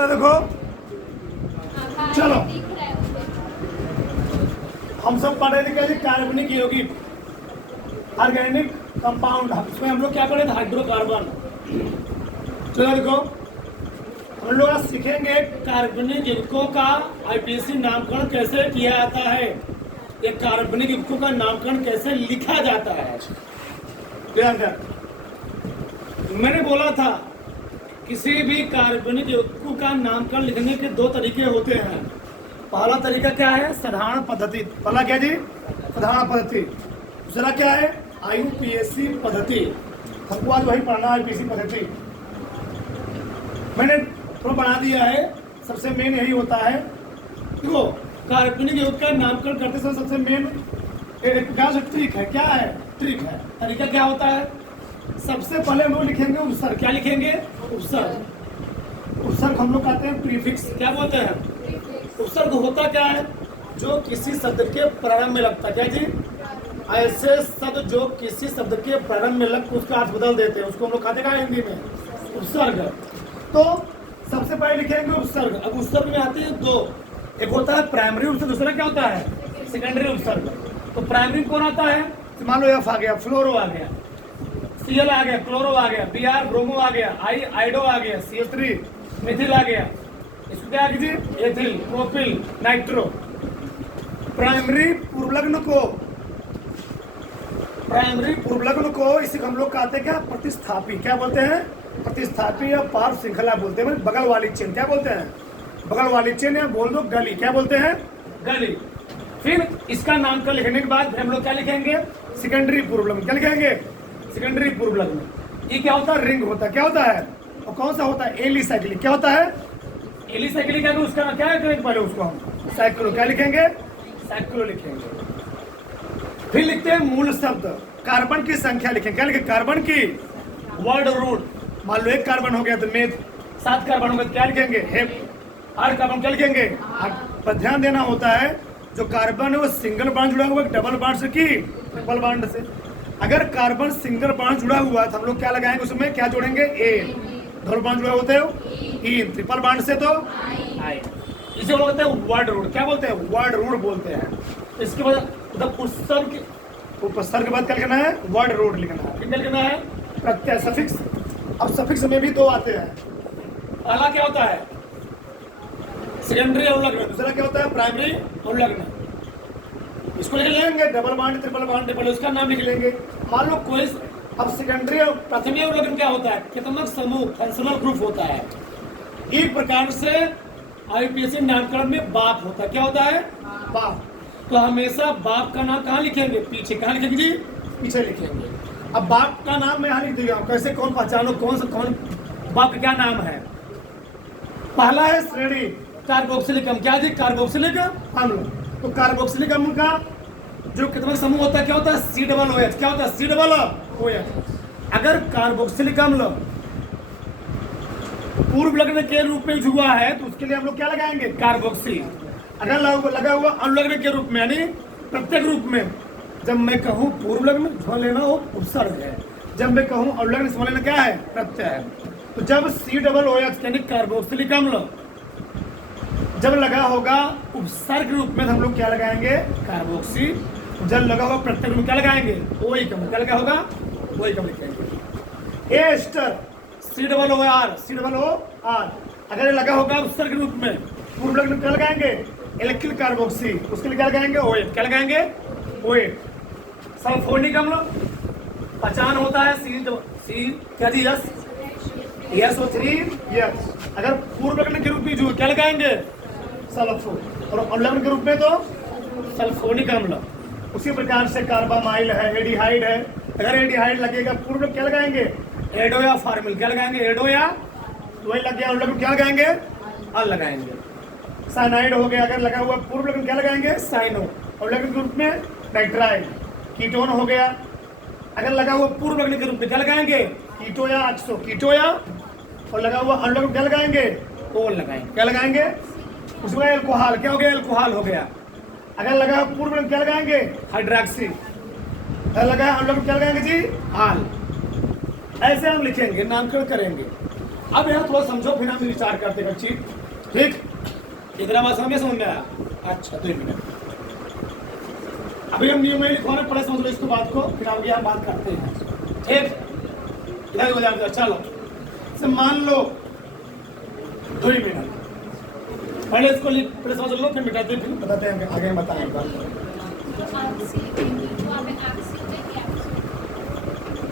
तो देखो चलो हम सब पढ़े लिखे थे कार्बनिक यौगिक ऑर्गेनिक कंपाउंड, उसमें हम लोग क्या पढ़े थे? हाइड्रोकार्बन। चलो देखो हम लोग आज सीखेंगे कार्बनिक युग्मकों का आईपीएसी नामकरण कैसे किया जाता है, ये कार्बनिक युग्मकों का नामकरण कैसे लिखा जाता है। ध्यान दें, मैंने बोला था किसी भी कार्बनिक यौगिकों का नामकरण लिखने के दो तरीके होते हैं। पहला तरीका क्या है? साधारण पद्धति। पहला क्या जी? साधारण पद्धति। दूसरा क्या है? आईयूपीएसी पद्धति। हमको आज वही पढ़ना है, आईपीएसी पद्धति। मैंने थोड़ा बना दिया है, सबसे मेन यही होता है। देखो कार्बनिक यौगिक का नामकरण करते समय सबसे मेन क्या ट्रिक है? क्या है ट्रिक है? तरीका क्या होता है? सबसे पहले हम लोग लिखेंगे उपसर्ग। क्या लिखेंगे? उपसर्ग। उपसर्ग हम लोग कहते हैं प्रीफिक्स। क्या बोलते हैं? उपसर्ग होता क्या है? जो किसी शब्द के प्रारंभ में लगता है। क्या जी? ऐसे शब्द जो किसी शब्द के प्रारंभ में लग उसका अर्थ बदल देते हैं, उसको हम लोग कहते हैं हिंदी में उपसर्ग। तो सबसे पहले लिखेंगे उपसर्ग। अब उपसर्ग में आते हैं दो, एक होता है प्राइमरी उपसर्ग, दूसरा क्या होता है? सेकेंडरी उपसर्ग। तो प्राइमरी कौन आता है? मान लो एफ आ गया, फ्लोरो आ गया, सीएल आ गया, क्लोरो आ गया, बीआर ब्रोमो आ गया, आई आइडो आ गया, सीएच3 मिथिल आ गया, इसको क्या कीजिए? Ethyl, propyl, nitro. प्राइमरी पूर्वलग्न को इसी हम लोग कहते हैं क्या? प्रतिस्थापी। क्या बोलते हैं? प्रतिस्थापी या पार्श्व श्रृंखला बोलते हैं, बगल वाली चेन। क्या बोलते हैं? बगल वाली चेन या बोल दो गली। क्या बोलते हैं? गली। फिर इसका नामकरण लिखने के बाद हम लोग क्या लिखेंगे? सेकेंडरी पूर्वलग्न। क्या लिखेंगे? सेकेंडरी पूर्वलग्न। ये क्या होता है? रिंग होता है। क्या होता है? और कौन सा होता है? एलिसाइक्लिक। क्या होता है? एलिसाइक्लिक है। उसका क्या करेंगे? पहले उसको हम साइक्लो। क्या लिखेंगे? साइक्लो लिखेंगे। फिर लिखते हैं मूल शब्द। कार्बन की संख्या लिखेंगे। क्या लिखेंगे? कार्बन की वर्ड रूट। मान लो एक कार्बन हो गया तो मेथ, 7 कार्बन हो गया, क्या लिखेंगे? हेप। 8 कार्बन क्या लिखेंगे? पर ध्यान देना होता है जो कार्बन है वो सिंगल बॉन्ड जुड़ा हुआ है डबल बॉन्ड से की ट्रिपल बॉन्ड से। अगर कार्बन सिंगल बॉन्ड जुड़ा हुआ है तो हम लोग क्या लगाएंगे? उसमें क्या जोड़ेंगे? ए। डबल बॉन्ड जुड़ा होता है ई। ट्रिपल बॉन्ड से तो आई। इसे बोलते हैं वर्ड रूट। क्या बोलते हैं? वर्ड रूट बोलते हैं। इसके बाद उपसर्ग के बाद क्या लिखना है? वर्ड रूट लिखना है। क्या लिखना है? प्रत्यय, सफिक्स। अब सफिक्स में भी दो आते हैं। पहला क्या होता है? सेकेंडरी अनुलग्न। दूसरा क्या होता है? प्राइमरी अनुलग्न। इसको लिख लेंगे double bond, triple bond, triple, उसका नाम लिख लेंगे। मान लो कोई अब सेकेंडरी और प्राथमिक अनुलग्न क्या होता है? कितनक समूह, फंक्शनल ग्रुप होता है। एक प्रकार से आईपीएसी नामकरण में बाप होता है। क्या होता है? बाप। तो हमेशा बाप का नाम कहाँ लिखेंगे? पीछे। कहाँ लिखेंगे जी? पीछे लिखेंगे। अब बाप का नाम मैं यहाँ लिख दिया, कैसे कौन पहचानो कौन बाप का क्या नाम है? पहला है श्रेणी कार्बोक्सिलिक अम्ल। क्या जी? कार्बोक्सिलिक अम्ल। तो कार्बोक्सिलिक अम्ल का जो कितना समूह होता है क्या होता है? C double O H. क्या होता है? C double O H. अगर कार्बोक्सिलिक अम्ल पूर्व लग्न के रूप में हुआ है तो उसके लिए हम लोग क्या लगाएंगे? कार्बोक्सी। अगर लगा हुआ अनुलग्न के रूप में यानी प्रत्येक रूप में, जब मैं कहूँ पूर्व लग्न समझ लेना वो उपसर्ग है, जब मैं कहूँ अनुलग्न समझ लेना क्या है? प्रत्यय है। तो जब सी डबल ओ एच यानी कार्बोक्सिलिक अम्ल जब लगा होगा उपसर्ग रूप में हम लोग क्या लगाएंगे? कार्बोक्सी। जब लगा होगा प्रत्यय रूप में क्या लगाएंगे? ओ ई कम। क्या लगा होगा? ओ ई कम लिखेंगे। Ester C double O R, C double O R. अगर लगा होगा उपसर्ग रूप में पूर्व लग्न में क्या लगाएंगे? Electric carboxy. उसके लिए क्या लगाएंगे? ओएट। क्या लगाएंगे? ओएट। सल्फोनिक अम्ल पहचान होता है सी क्या जी? Yes, SO3 yes. अगर पूर्व लग्न के रूप में जो क्या लगाएंगे? सल्फो। और अनुलग्न के रूप में तो सल्फोनिक अम्ल। उसी प्रकार से कार्बामाइल है, एडिहाइड है। अगर एडिहाइड लगेगा पूर्व क्या लगाएंगे? एडो या फार्मिल। क्या लगाएंगे? एडो या वही लग गया। अनुलग्न क्या लगाएंगे? अल लगाएंगे। साइनाइड हो गया, अगर लगा हुआ पूर्व लग्न क्या लगाएंगे? साइनो। और लग्न के रूप में नाइट्राइड। कीटोन हो गया, अगर लगा हुआ पूर्व लग्न के रूप में क्या लगाएंगे? कीटो या ऑक्सो। कीटो या और लगा हुआ अनुलग्न क्या लगाएंगे? ओल लगाएंगे। क्या लगाएंगे? उसमें एल्कोहल। क्या हो गया? एल्कोहल हो गया। अगर लगा पूर्व लग्न क्या लगाएंगे? हाइड्रॉक्सी। अगर लगा अनुलग्न क्या लगाएंगे जी? हाल। ऐसे हम लिखेंगे, नामकरण करेंगे। अब यहाँ थोड़ा समझो, फिर हम विचार करते हैं चीज। ठीक, इतना बात समझ में आया? अच्छा 2 मिनट। अभी हम नियम में लिखवाना पड़े, समझ लो इसको बात को, फिर आगे हम बात करते हैं। ठीक, इधर हो जाएगा। चलो मान लो 2 मिनट पहले इसको पहले समझ लो, फिर मिटाते हैं, फिर बताते हैं आगे बताएंगे।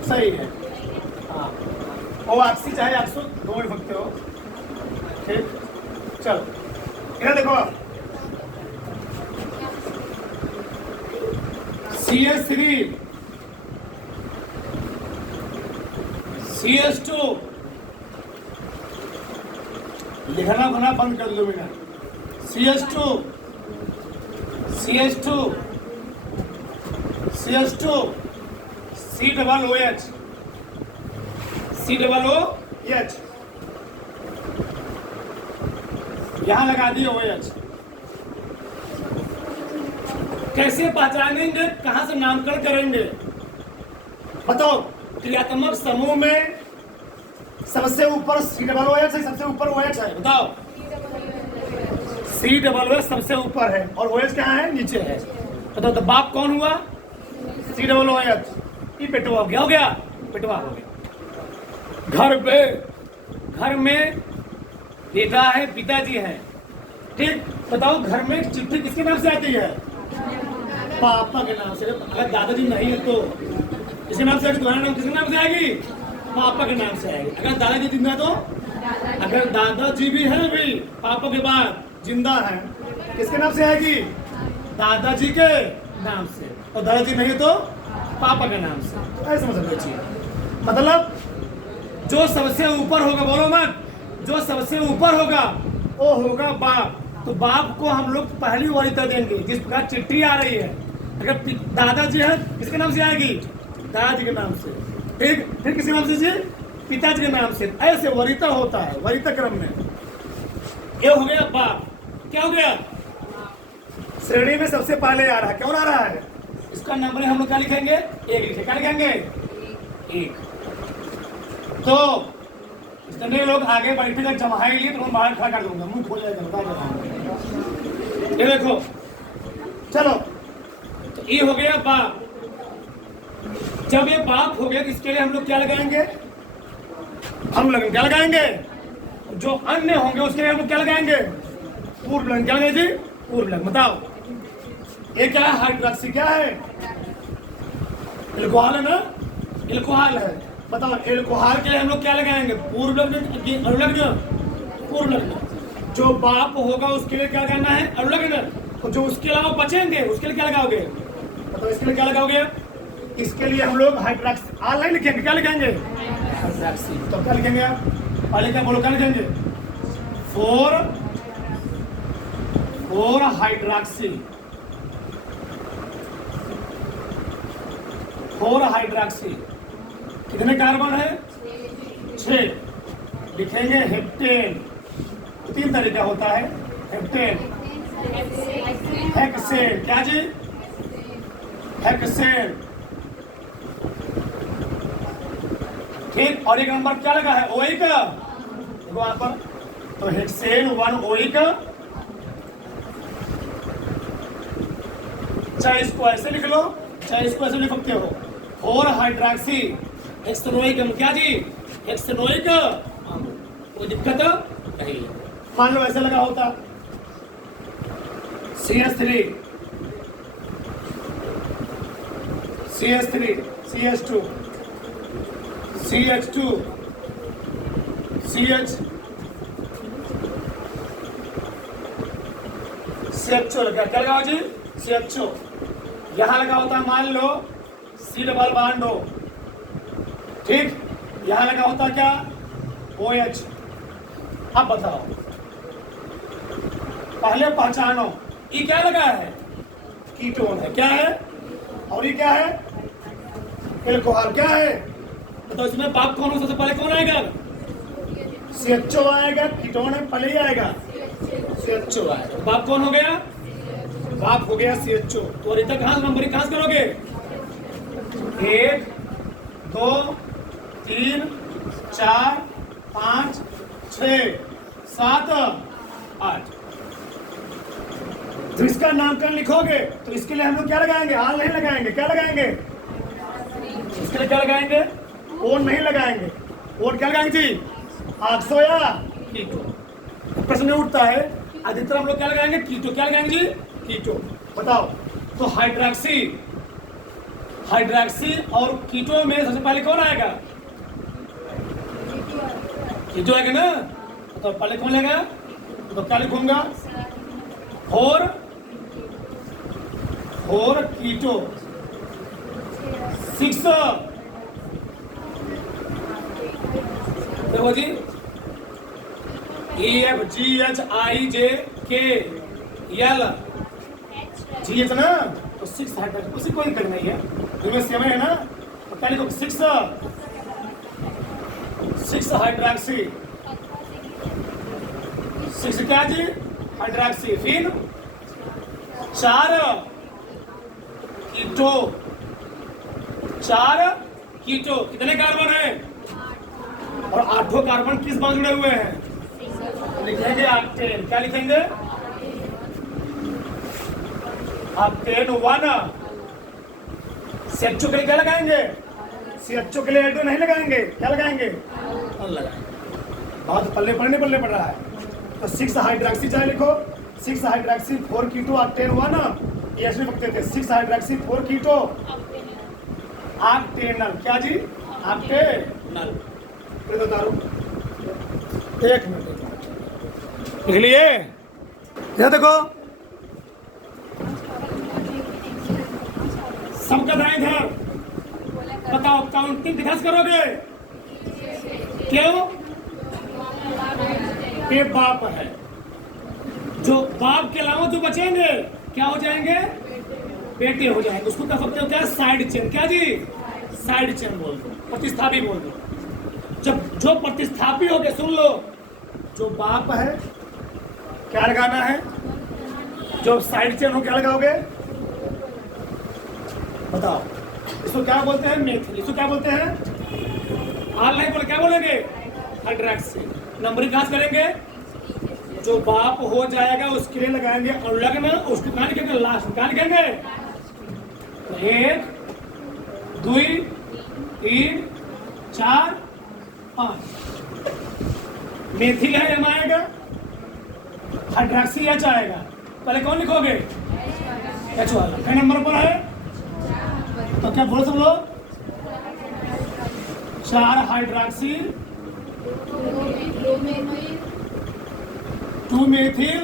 सही है, हाँ, वो आपसी चाहे 800 दो लिख सकते हो। ठीक, चलो इधर देखो, CS3 CS2 लिखना बना बंद कर दो बेटा। CS2 CS2 CS2 COOH COOH यहां लगा दिए OH। कैसे पहचानेंगे, कहां से नामकरण करेंगे बताओ? क्रियात्मक समूह में सबसे ऊपर COOH है, सबसे ऊपर OH है, बताओ। COOH सबसे ऊपर है और OH कहाँ है? नीचे है। बताओ तो बाप कौन हुआ? COOH। ये पेटवा हो गया, पेटवा हो गया। घर में पिता है, पिताजी है। ठीक, बताओ घर में चिट्ठी किसके नाम से आती है? पापा के नाम से। अगर दादाजी नहीं है तो किसके नाम से आएगी? तुम्हारा नाम किसके नाम से आएगी? पापा के नाम से आएगी। अगर दादाजी जिंदा तो, अगर दादाजी भी है अभी पापा के बाद जिंदा है, किसके नाम से आएगी? दादाजी के नाम से। और दादाजी नहीं तो पापा के नाम से। ऐसे समझ लीजिए, मतलब जो सबसे ऊपर होगा, बोलो मत, जो सबसे ऊपर होगा वो होगा बाप। तो बाप को हम लोग पहली वरीयता देंगे। जिस प्रकार चिट्ठी आ रही है, अगर दादाजी है किसके नाम से आएगी? दादाजी के नाम से। ठीक, फिर किसके नाम से जी? पिताजी के नाम से। ऐसे वरीयता होता है, वरीयता क्रम में। ये हो गया बाप। क्या हो गया? श्रेणी में सबसे पहले आ रहा है। कौन आ रहा है? इसका नंबर हम लोग क्या लिखेंगे? 1 लिखे। क्या लिखेंगे? 1। तो जितने लोग आगे बैठे जब जमाएंगे तो मैं बाहर खड़ा कर दूंगा, मुंह खोल जाएगा, बता दो। ये देखो, चलो तो ये हो गया बाप। जब ये बाप हो गया तो इसके लिए हम लोग क्या लगाएंगे? हम लोग क्या लगाएंगे? जो अन्य होंगे उसके लिए हम लोग क्या लगाएंगे? पूर्व लिंग। क्या लगाएंगे जी? पूर्व लिंग। बताओ ये क्या है? हाइड्रोक्सी क्या है? एल्कोहल है ना? एल्कोहल है। बताओ एल्कोहल के लिए हम लोग क्या लगाएंगे? पूर्व लिंग, अनुलग्न, पूर्व लिंग। जो बाप होगा उसके लिए क्या करना है? अनुलग्न। तो जो उसके अलावा बचेंगे उसके लिए क्या लगाओगे? बताओ इसके लिए क्या लगाओगे? इसके लिए हम लोग हाइड्रोक्सी ऑनलाइन लिखेंगे। क्या लिखेंगे? हाइड्रोक्सी। तो क्या लिखेंगे आप? पहले क्या बोलो, क्या लिखेंगे? 4 हाइड्रोक्सी। 4 हाइड्रोक्सी। कितने कार्बन है? 6। लिखेंगे हेप्टेन। 3 तरीका होता है हेप्टेन, हेक्सेन। क्या जी? हेक्सेन। ठीक, और एक नंबर क्या लगा है? ओइक। देखो वहां पर, तो हेक्सेन 1 ओइक। चाहे इसको ऐसे लिख लो, चाहे इसको ऐसे लिख सकते हो। 4 हाइड्रोक्सी हेक्सेनोइक। क्या जी? हेक्सेनोइक। कोई दिक्कत नहीं। मान लो ऐसे लगा होता CS3 CS3 CS2 CH2 CHO लगा। क्या लगा जी? CHO। यहां लगा होता मान लो C डबल बॉन्ड O। ठीक, यहां लगा होता क्या? OH। अब बताओ, पहले पहचानो ये क्या लगा है? कीटोन है। क्या है? और ये क्या है? एल्कोहल। क्या है? तो इसमें बाप कौन हो? सबसे पहले कौन आएगा? CHO आएगा। कीटोन है, पहले ही आएगा CHO आएगा। बाप कौन हो गया? बाप हो गया CHO। तो और इधर कहां नंबरिंग कहां करोगे? 1 2 3 4 5 6 7 8। तो इसका नामकरण लिखोगे तो इसके लिए हम लोग क्या लगाएंगे? आल नहीं लगाएंगे, क्या लगाएंगे? इसके लिए क्या लगाएंगे? ओन नहीं लगाएंगे। ओन क्या लगाएंगे जी? ऑक्सो या कीटो। प्रश्न उठता है अधिकतर हम लोग क्या लगाएंगे? कीटो। क्या लगाएंगे जी? कीटो। बताओ तो हाइड्रॉक्सी और कीटो में सबसे पहले कौन आएगा? कीटो आएगा ना। तो पहले कौन लेगा? तो क्या लिखूंगा? फोर कीटो 6 देखो जी EFGHIJKL जी है ना। तो 6 हाइड्रॉक्सी उसी कोई दिक्कत नहीं है, दोनों सेम है ना। तो क्या लिखो? 6 हाइड्रॉक्सी 6 क्या जी? हाइड्रॉक्सी। फिर 4 कीटो कितने कार्बन है? और 8 कार्बन किस बांध जुड़े हुए हैं? लिखेंगे ऑक्टेन। क्या लिखेंगे? ऑक्टेन 1। CHO के लिए क्या लगाएंगे? CHO के लिए एडो नहीं लगाएंगे, क्या लगाएंगे? अन लगाएंगे। बहुत पल्ले पड़ रहा है। तो 6 हाइड्रॉक्सी चाहे लिखो 6 हाइड्रॉक्सी 4 कीटो ऑक्टेन 1। ये ऐसे लिखते थे 6 हाइड्रॉक्सी 4 कीटो ऑक्टेनल। क्या जी? ऑक्टेनल। फिर बता रहा हूं, एक मिनट लिख लिए। क्या देखो सबका ध्यान इधर। बताओ काउंटिंग दिखास करोगे? क्यों? ये बाप है। जो बाप के अलावा जो बचेंगे क्या हो जाएंगे? बेटे हो जाएंगे। उसको क्या सकते हो? क्या? Side chain. क्या जी? साइड चेन बोल दो, प्रतिस्थापी बोल दो। जब जो प्रतिस्थापी हो गए, सुन लो, जो बाप है क्या लगाना है? जो साइड चेन हो क्या लगाओगे? बताओ। इसको क्या बोलते हैं? मेथिल। इसको क्या बोलते हैं? आल नहीं बोले, क्या बोलेंगे? हाइड्रॉक्सी। नंबरिंग कहां करेंगे? जो बाप हो जाएगा उसके लिए लगाएंगे और लगना उसको कहां लिखेंगे? लास्ट। कहां लिखेंगे? 1 2 3 4 5। मेथिल है एम आएगा, हाइड्रॉक्सी एच आएगा। पहले कौन लिखोगे? एच वाला। क्या नंबर पर है? तो क्या बोल सब लोग? 4 हाइड्रॉक्सी 2 मेथिल,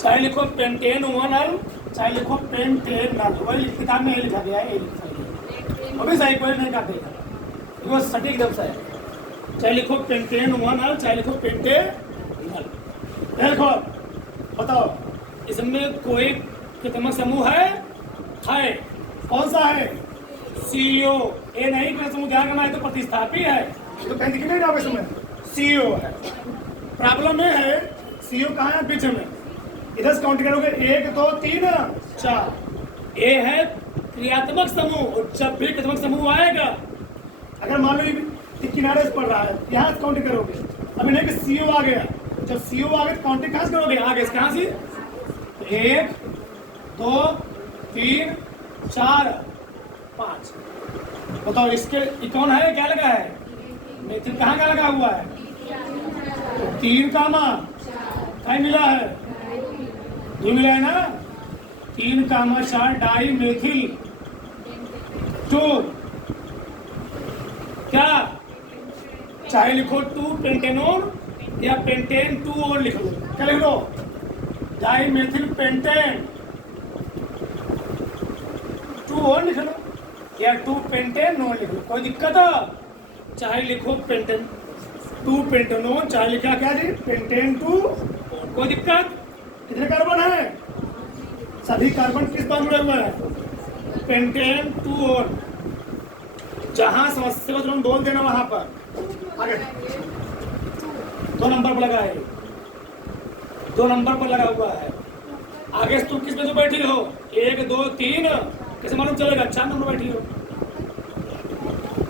चाहे लिखो पेंटेन 1 चाहे लिखो पेंटेनल। वही किताब में लिखा गया है, अभी सही कोई नहीं काटेगा, वो सटीक एकदम से है। चाहे लिखो पेंटेन 1 चाहे लिखो पेंटेनल। देखो बताओ इसमें कोई कितना समूह है? कौन सा है? CO। ए नहीं कोई समूह ध्यान करना है, तो प्रतिस्थापी है। तो कहीं दिख नहीं रहा इसमें CO है। प्रॉब्लम में है CO कहाँ है? बीच में। इधर से काउंट करोगे 1 2 3 4। ए है क्रियात्मक समूह, और जब भी क्रियात्मक समूह आएगा, अगर मान लो ये किनारे से पड़ रहा है, यहाँ से काउंट करोगे। अभी नहीं कि CO आ गया, जब CO आ गया तो काउंटिंग कहाँ से करोगे? आगे कहाँ से? 1 2 3 4 5। बताओ इसके कौन है? क्या लगा है? मेथिल कहाँ का लगा हुआ है? तो 3 का मान क्या मिला है? 2 मिला है ना। 3 का मान 4 डाई मेथिल 2। क्या चाहे लिखो 2 पेंटेनोन या पेंटेन 2 और लिख लो। क्या लिख लो? डाई मेथिल पेंटेन 2 और लिख लो, या 2 पेंटेन और लिख लो, कोई दिक्कत है? चाहे लिखो पेंटेन 2 पेंटेनोन, चाहे लिखा क्या जी? पेंटेन 2, कोई दिक्कत? कितने कार्बन है? सभी कार्बन किस बांध जुड़े हुए हैं? पेंटेन 2 और। जहां समस्या को बोल देना वहां पर आगे 2 नंबर पर लगा है, 2 नंबर पर लगा हुआ है। आगे तुम किस पे तो बैठी हो? 1 2 3 कैसे मालूम चलेगा? 4 नंबर बैठी हो।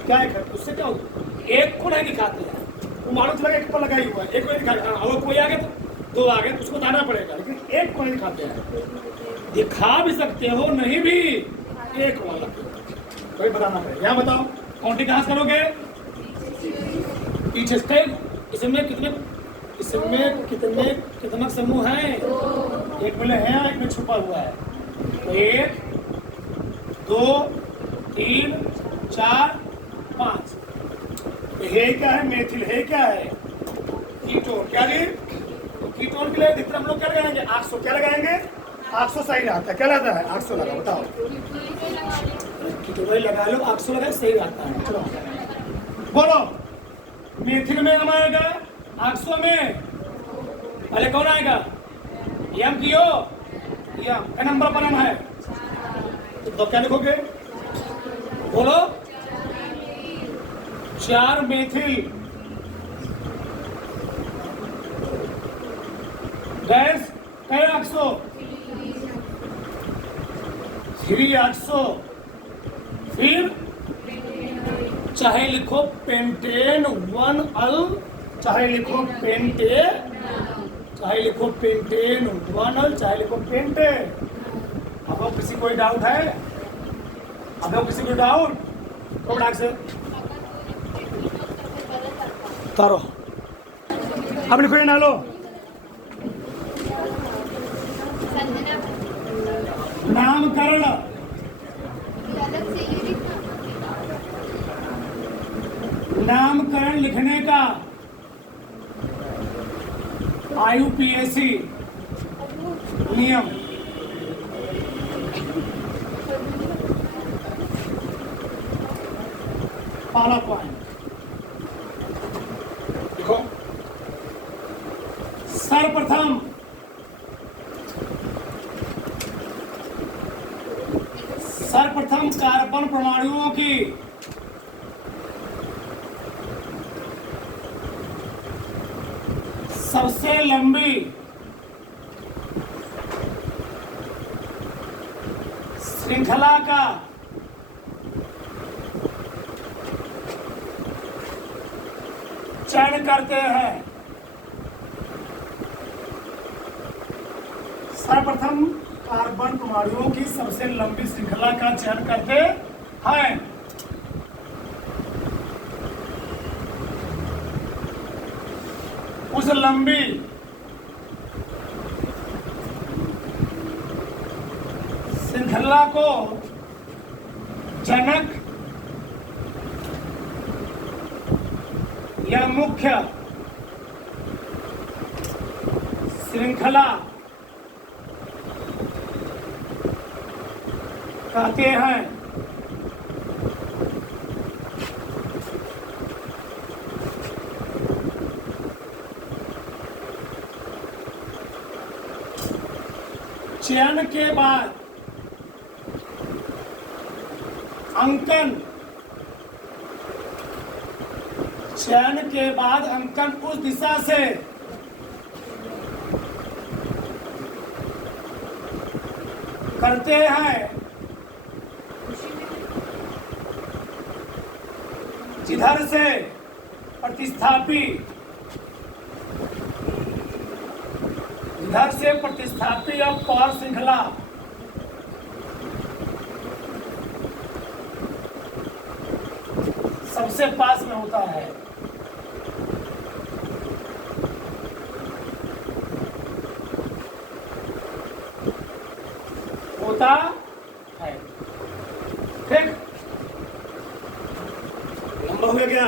क्या है उससे क्या होगा? एक को नहीं दिखाते हैं। वो मालूम चला एक पर लगा ही हुआ है, एक को नहीं दिखा, अगर कोई आ गया तो दो आ गए तो उसको बताना पड़ेगा, लेकिन एक को नहीं दिखाते हैं। दिखा भी सकते हो, नहीं भी, एक वाला कोई बताना पड़ेगा। यहाँ बताओ काउंटिंग कहाँ से करोगे? पीछे से। इसमें कितने समूह हैं? एक में है, एक में छुपा हुआ है। तो 1 2 3 4 5। हे क्या है? मेथिल। हे क्या है? कीटोन। क्या जी? तो कीटोन के लिए अधिकतर हम लोग क्या लगाएंगे? 800। क्या लगाएंगे? 800 सही रहता है। क्या लगता है? 800 लगा। बताओ कीटोन लगा लो, 800 लगा, सही रहता है। चलो बोलो, मेथिल में हम आएगा 800 में पहले कौन आएगा? यम की हो, यम का नंबर पर हम है तो क्या लिखोगे? बोलो 4 मेथिल। गैस कई 800, 3 800। फिर चाहे लिखो पेंटेन 1 अल, चाहे लिखो पेंटेन 1 अल, चाहे लिखो पेंटेन। अब किसी कोई डाउट है? अब किसी को डाउट? कौन डाक से तारो अब लिखो, ये डालो नामकरण। नामकरण लिखने का IUPAC नियम। पहला पॉइंट देखो, सर्वप्रथम कार्बन परमाणुओं की सबसे लंबी श्रृंखला का चयन करते हैं। सर्वप्रथम कार्बन परमाणुओं की सबसे लंबी श्रृंखला का चयन करते हैं। उस लंबी श्रृंखला को जनक या मुख्य श्रृंखला कहते हैं। चयन के बाद अंकन, चयन के बाद अंकन उस दिशा से करते हैं जिधर से प्रतिस्थापी या पार श्रृंखला सबसे पास में होता है। ठीक, लंबा हो गया क्या?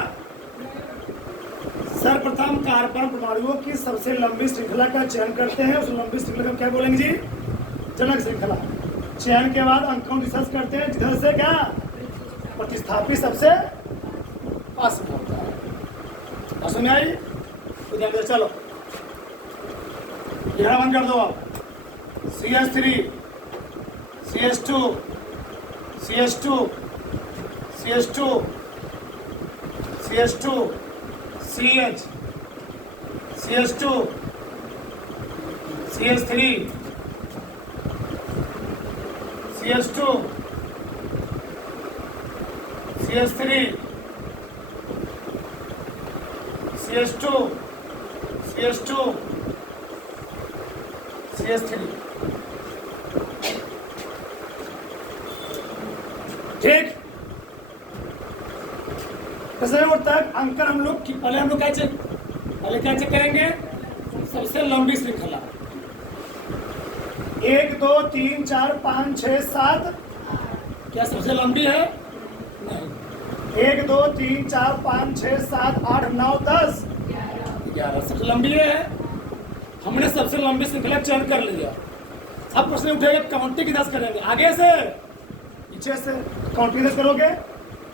सर्वप्रथम कार्बन परमाणुओं की सबसे लंबी श्रृंखला का चयन करते हैं। उस लंबी श्रृंखला को क्या बोलेंगे जी? जनक श्रृंखला। चयन के बाद अंकों रिसर्च करते हैं जिधर से क्या प्रतिस्थापी सबसे पास में होता है। सुनिए आई तो ध्यान दे, चलो यह बंद कर दो आप। CH3 CH2 CH2 CH2 CH2 CH CH2 CH3 CH2 CH3 CS2 CS2 CS3। ठीक, कैसे होता है अंकन हम लोग कि पहले हम लोग क्या चेक करेंगे, सबसे लंबी श्रृंखला 1 2 3 4 5 6 7, क्या सबसे लंबी है? नहीं। 1 2 3 4 5 6 7 8 9 10 11 सबसे लंबी है। हमने सबसे लंबी श्रृंखला चयन कर लिया। अब प्रश्न उठेगा काउंटिंग किधर करेंगे, आगे से पीछे से काउंटिंग किधर करोगे,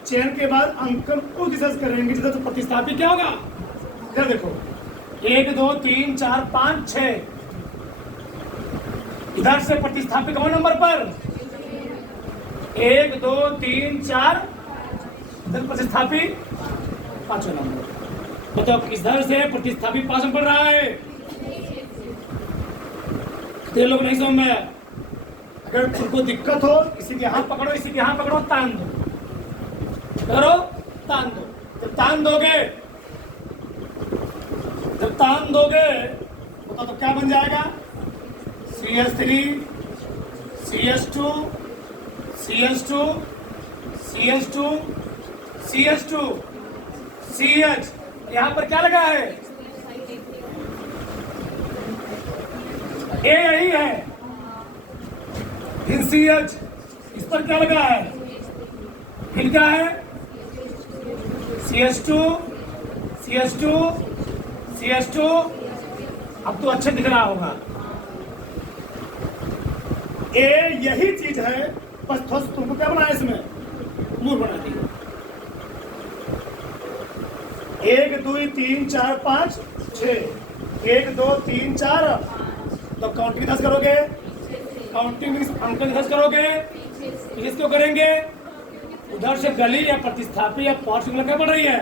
चयन के बाद अंकन उस दिशा से करेंगे जिधर तो प्रतिस्थापी क्या होगा। इधर देखो 1 2 3 4 5 6, इधर से प्रतिस्थापी कौन नंबर पर 1 2 3 4, इधर प्रतिस्थापी 5वें नंबर। बताओ किधर से प्रतिस्थापी 5 में पड़ रहा है, कितने लोग नहीं समझ में। अगर तुमको दिक्कत हो किसी के हाथ पकड़ो, इसी के हाथ पकड़ो, तान दो, करो तान दो। जब तान दोगे तो क्या बन जाएगा, CS3 CS2 CS2 CS2 CS2 CH। यहाँ पर क्या लगा है, ए यही है, फिर CH, इस पर क्या लगा है, फिर क्या है CS2 CS2 CS2। अब तो अच्छे दिख रहा होगा, ए यही चीज है, बस थोड़ा तुमको क्या बनाया इसमें, मूल बना दिया। 1 2 3 4 5 6, 1 2 3 4, तो काउंटिंग 10 करोगे, काउंटिंग अंकन 10 करोगे, किसको करेंगे, उधर से गली या प्रतिस्थापी या पार्ट श्रृंखला क्या बढ़ रही है,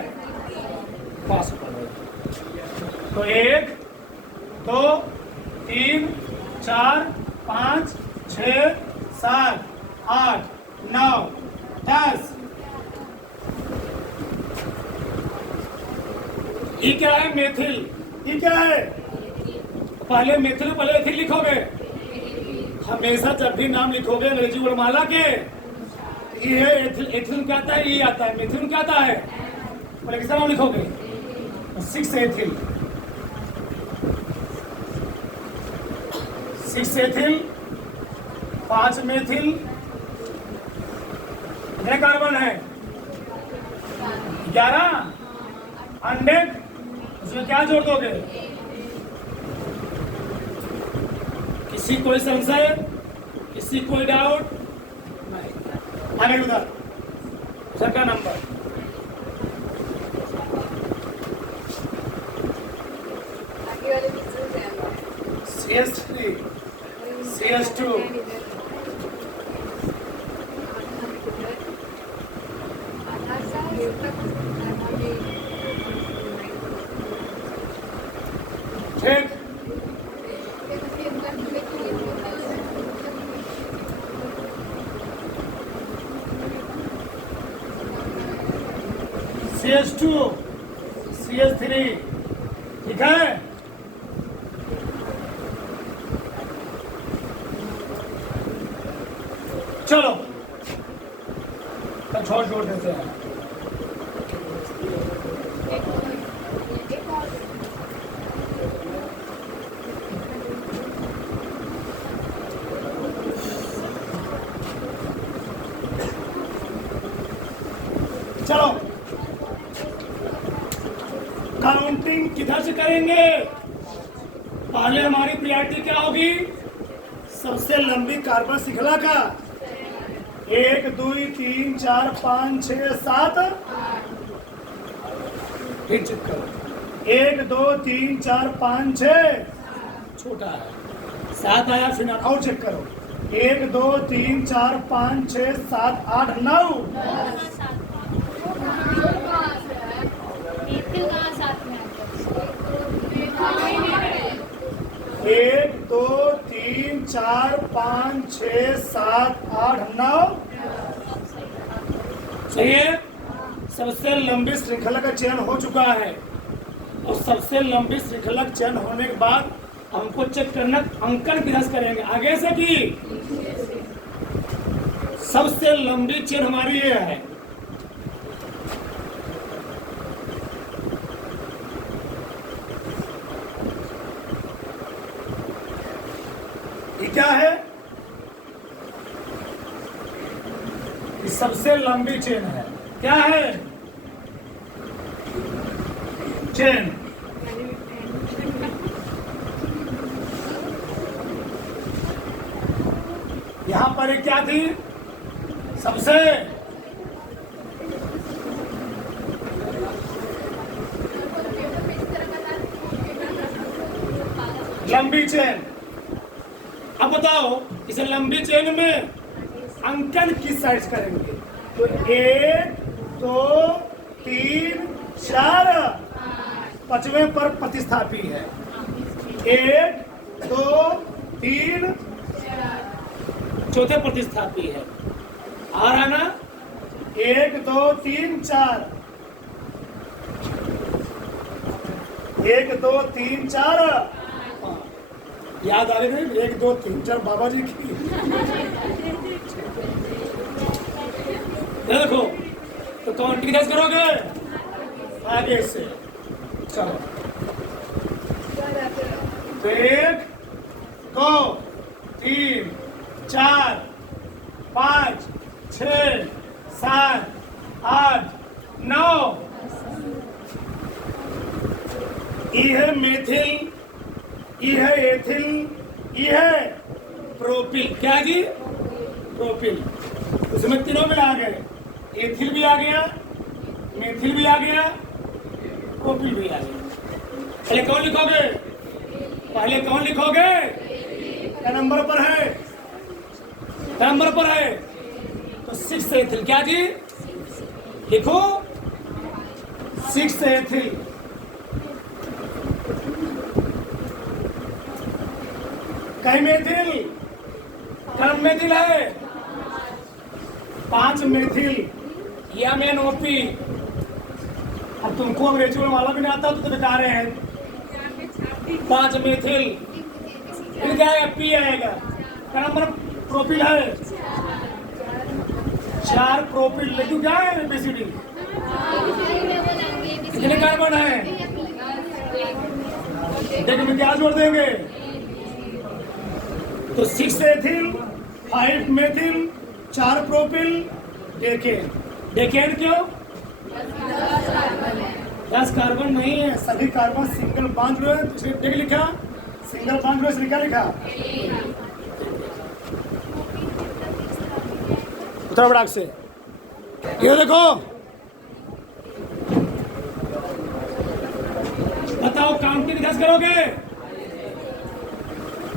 पास बढ़ रही है। तो 1 2 3 4 5 6 7 8 9 10। ये क्या है, मेथिल। ये क्या है, पहले मेथिल पहले एथिल लिखोगे। हमेशा जब भी नाम लिखोगे अंग्रेजी वर्णमाला के, ये है एथिल, एथिल क्या आता है, ये आता है, मेथिल क्या आता है, पहले किसका नाम लिखोगे, 6 एथिल, 6 एथिल 5 मेथिल, कितने कार्बन है, 11। अनडेड, उसमें क्या जोड़ दोगे, किसी कोई संशय, किसी कोई डाउट नहीं, आगे उधर सर का नंबर CS3 CS2 ठीक। CS2 CS3, ठीक है। चलो छोड़ छोड़ देते हैं। चलो काउंटिंग किधर से करेंगे, पहले हमारी प्रायोरिटी क्या होगी, सबसे लंबी कार्बन श्रृंखला का 1 2 3 4 5 6 7, फिर चेक करो 1 2 3 4 5 6, छोटा है 7 आया, फिर और चेक करो 1 2 3 4 5 6 7 8 9। 1 2 3 4 5 6 7 8 9, सही है। सबसे लंबी श्रृंखला का चयन हो चुका है। और सबसे लंबी श्रृंखला चयन होने के बाद हमको चेक करना अंकन विधास करेंगे आगे से कि सबसे लंबी चेन हमारी ये है। ये क्या है? ये सबसे लंबी चेन है। क्या है? चेन। यहां पर एक क्या थी? सबसे लंबी चेन। अब बताओ इस लंबी चेन में अंकन किस साइड करेंगे? तो 1 2 3 4 पांचवें पर प्रतिस्थापी है। 1 2 3 चौथे प्रतिस्थापी है। आ रहा ना? 1 2 3 4 1 2 3 4 याद आ रही है 1 2 3 4 बाबा जी की। देखो तो कौन की कैसे करोगे? आगे से चलो। तो 1 2 3 4 5 6 7 8 9 ई है मेथिल, ई है एथिल, ई है प्रोपिल। क्या जी? प्रोपिल। उसमें तीनों में आ गए। एथिल भी आ गया, मेथिल भी आ गया, प्रोपिल भी आ गया। पहले कौन लिखोगे? पहले कौन लिखोगे? क्या नंबर पर है? क्या नंबर पर है? तो 6 एथिल। क्या जी? लिखो 6 एथिल। कई मेथिल? कम मेथिल है? 5 मेथिल। MnOP। अब तुमको अंग्रेजी में वाला भी नहीं आता तो बता रहे हैं 5 मेथिल। फिर क्या है? P आएगा। क्या नंबर प्रोपिल है? 4 प्रोपिल। लेकिन क्या है एबीसीडी? कितने कार्बन है? देखो में क्या जोड़ देंगे? तो 6 ethyl, 5 methyl, 4 propyl, decane. Decane क्यों? 10 कार्बन नहीं है, सभी कार्बन सिंगल बॉन्ड ग्रुप है। तो देख लिखा सिंगल बॉन्ड ग्रुप, क्या लिखा? उत्तर बड़ाक से ये देखो। बताओ काउंटिंग कैसे करोगे?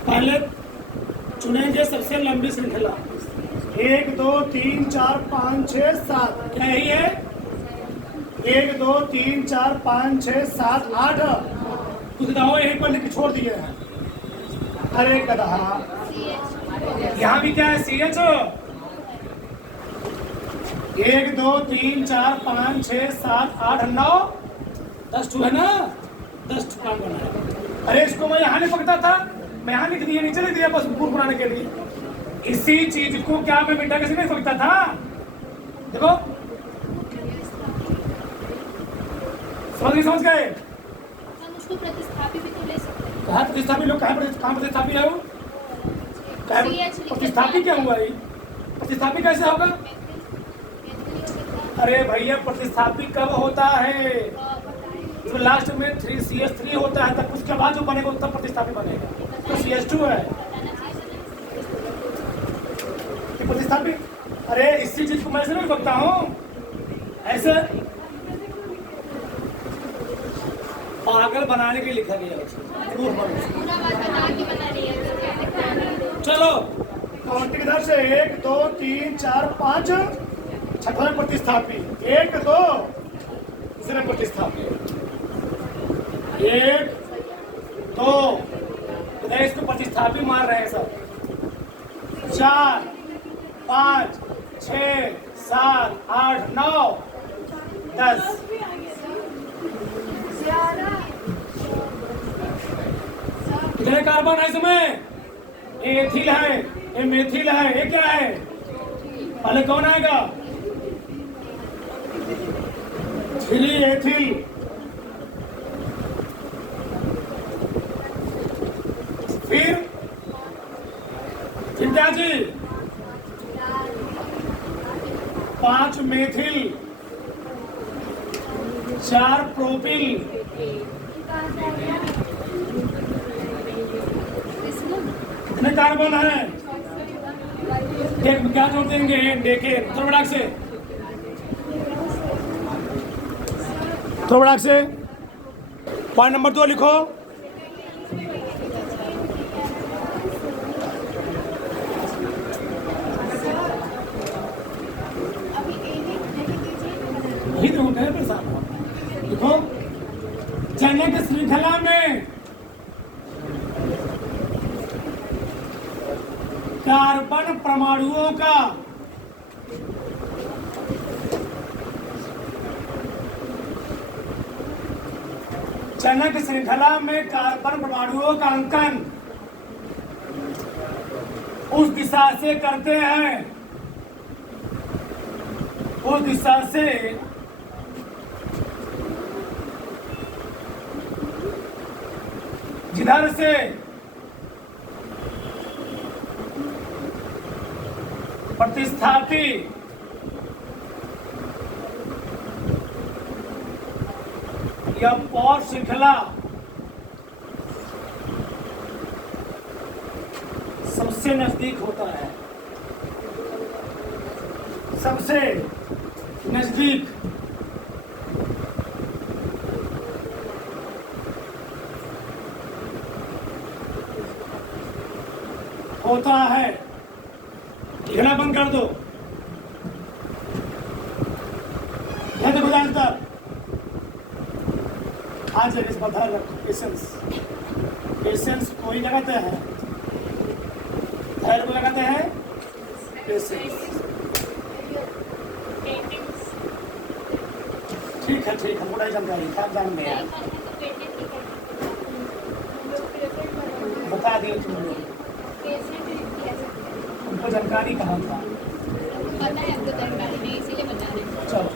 पहले चुनेंगे सबसे लंबी श्रृंखला। 1 2 3 4 5 6 7। क्या यही है? 1 2 3 4 5 6 7 8। कुछ दाओ यहीं पर लिख छोड़ दिए हैं। अरे गधा, यहाँ भी क्या है? CH। 1 2 3 4 5 6 7 8 9 10 टू है ना? 10 टू कार्बन है। अरे इसको मैं यहाँ नहीं पकड़ता था, मैं यहाँ लिख दिया, नीचे लिख दिया बस पूर्ण बनाने के लिए। इसी चीज को क्या मैं मिटा कैसे नहीं सकता था? देखो समझ गए? हम उसको प्रतिस्थापी भी तो ले सकते हैं। कहाँ प्रतिस्थापी? लोग कहाँ प्रतिस्थापी है? वो प्रतिस्थापी क्या हुआ? प्रतिस्थापी कैसे होगा? अरे भैया प्रतिस्थापी कब होता है? जो लास्ट में 3CH3 होता है, तब उसके बाद जो बनेगा तब प्रतिस्थापी बनेगा। तो CH2 है प्रतिस्थापी। अरे इसी चीज को मैं ऐसे नहीं बकता हूँ, ऐसे पागल बनाने के लिए लिखा गया है। चलो काउंटिंग इधर से 1 2 3 4 5 छठा प्रतिस्थापी। 1 2 तीसरे प्रतिस्थापी। 1 2 इसको प्रतिस्थापी मार रहे हैं सब। 4 5 6 7 8 9 10। कितने कार्बन है इसमें? एथिल है, ये मेथिल है, ये क्या है? पहले कौन आएगा? 3 एथिल। फिर क्या जी? 5 मेथिल, 4 प्रोपिल। कितने कार्बन है? क्या जोड़ देंगे? देखे थोड़ा से, थोड़ा से पॉइंट नंबर 2 लिखो। देखो, चयनित श्रृंखला में कार्बन परमाणुओं का चयनित श्रृंखला में कार्बन परमाणुओं का अंकन उस दिशा से करते हैं, उस दिशा से जिधर से प्रतिस्थापी या पौर श्रृंखला सबसे नजदीक होता है, सबसे नजदीक होता है। लिखना बंद कर दो। देखो आंसर आज इस बता रखो। पेशेंस, पेशेंस कोई लगाते हैं, धैर्य को लगाते हैं पेशेंस। ठीक है, ठीक है, पूरा जानकारी क्या जान में यार बता दियो तुम लोग। उनको जानकारी कहाँ था? पता है आपको जानकारी नहीं, इसीलिए बता रहे हैं। चलो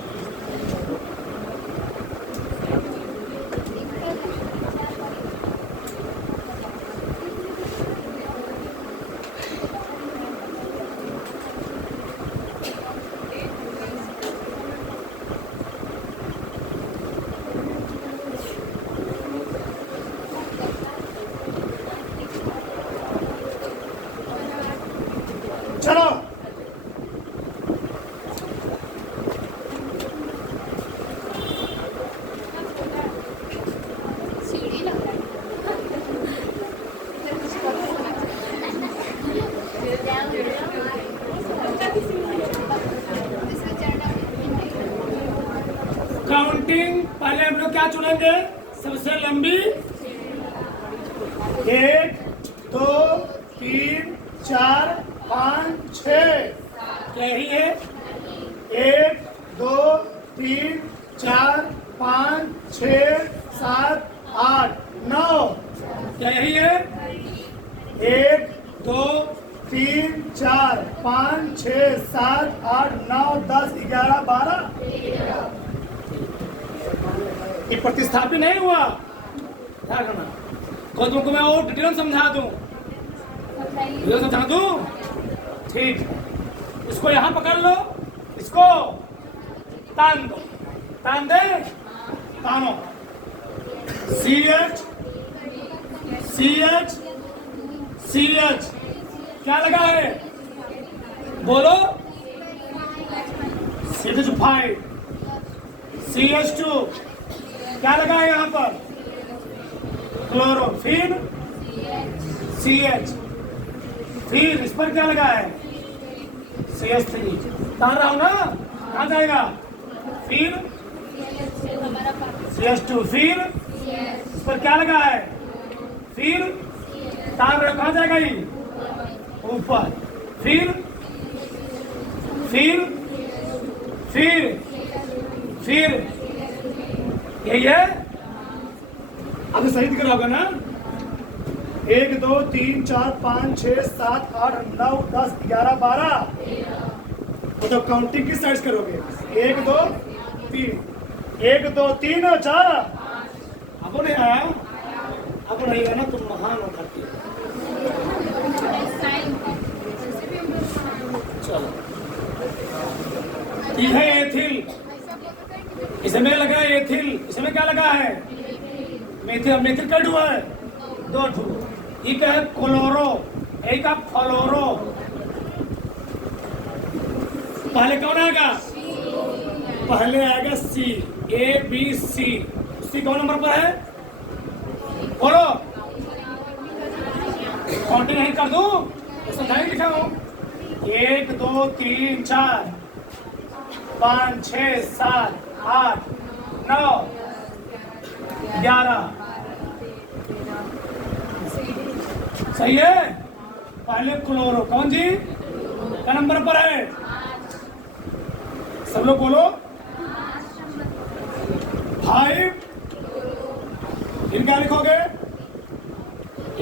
चलो सीढ़ी लग रहा काउंटिंग पहले हम लोग क्या चुनेंगे? सबसे लंबी 1 2 3 4 5 6 क्या ही है? 1 2 3 4 5 6 7 8 9 क्या यही है? 1 2 3 4 5 6 7 8 9 10 11 12 ये प्रतिस्थापित नहीं हुआ। क्या करना? तो तुमको मैं और डिटेल समझा दूं, डिटेल समझा दूं। ठीक, इसको यहाँ पकड़ लो, इसको तान दो, तान दे, तानो। CH CH CH क्या लगा है? बोलो। CH5 CH2 क्या लगा है यहाँ पर? क्लोरो। फिर CH, फिर इस पर क्या लगा है? CH3 तान रहा हूं ना, कहाँ जाएगा? फिर CH2, फिर इस पर क्या लगा है? फिर तान रहा, कहाँ जाएगा ये? ऊपर। फिर फिर फिर फिर यही है। अब सही दिख रहा होगा ना? 1 2 3 4 5 6 7 8 9 10 11 12 तो काउंटिंग किस साइड करोगे? 1 2 3 1 2 3 और 4 अब नहीं आया, अब नहीं आया ना, तुम महान हो करती। चलो ये है एथिल, इसमें लगा एथिल, इसमें क्या लगा है? मेथिल। मेथिल कट हुआ है 2 ठो। एक है क्लोरो, एक है फ्लोरो। पहले कौन आएगा? पहले आएगा सी, ए बी सी। सी कौन नंबर पर है? बोलो, काउंटिंग नहीं कर दूं? उसमें नहीं लिखा हूं। 1 2 3 4 5 6 7 8 9 11 सही है। पहले क्लोरो कौन जी क्या नंबर पर है? सब लोग बोलो 5। इनका लिखोगे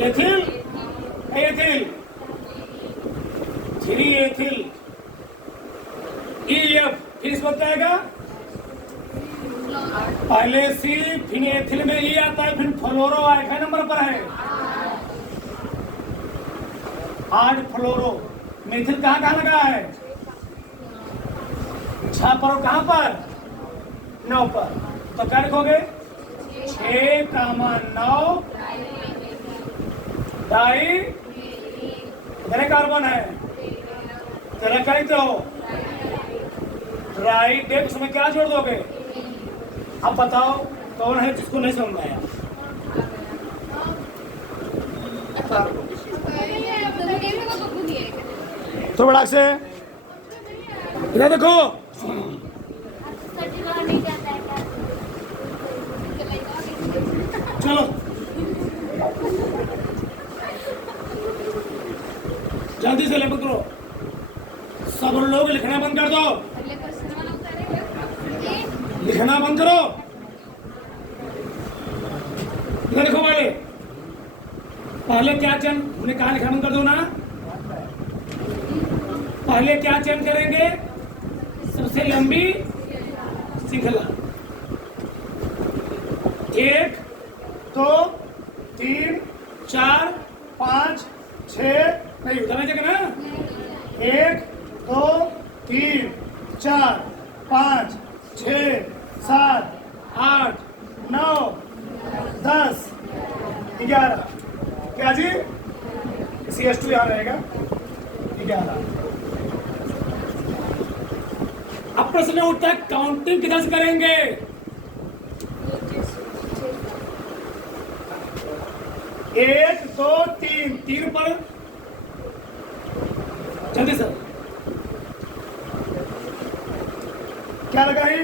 एथिल, एथिल 3 एथिल EF। फिर इस वक्त आएगा पहले सी, फिर एथिल में ई आता है, फिर फ्लोरो आएगा नंबर पर है 8 फ्लोरो। मेथिल कहाँ कहाँ लगा है? 6 पर, कहाँ पर? 9 पर। तो क्या लिखोगे? 6, 9 डाई इधर कार्बन है, तेरा क्या लिखते हो? Try deck. उसमें क्या जोड़ दोगे? अब बताओ कौन है जिसको नहीं समझ में आया? तो बड़ा से इधर देखो, चलो जल्दी से ले पकड़ो, सब लोग लिखना बंद कर दो, लिखना बंद करो। इधर देखो पहले, पहले क्या चयन, हमने कहा लिखना बंद कर दो ना। पहले क्या चयन करेंगे? सबसे लंबी श्रृंखला। 1 2 3 4 5 6 नहीं उधर जगह ना। 1 2 3 4 5 6 7 8 9 10 11। क्या जी? CS2 यहाँ रहेगा 11। अब प्रश्न उठता है काउंटिंग किधर से करेंगे? एक दो तीन, 3 पर जल्दी सर क्या लगा है?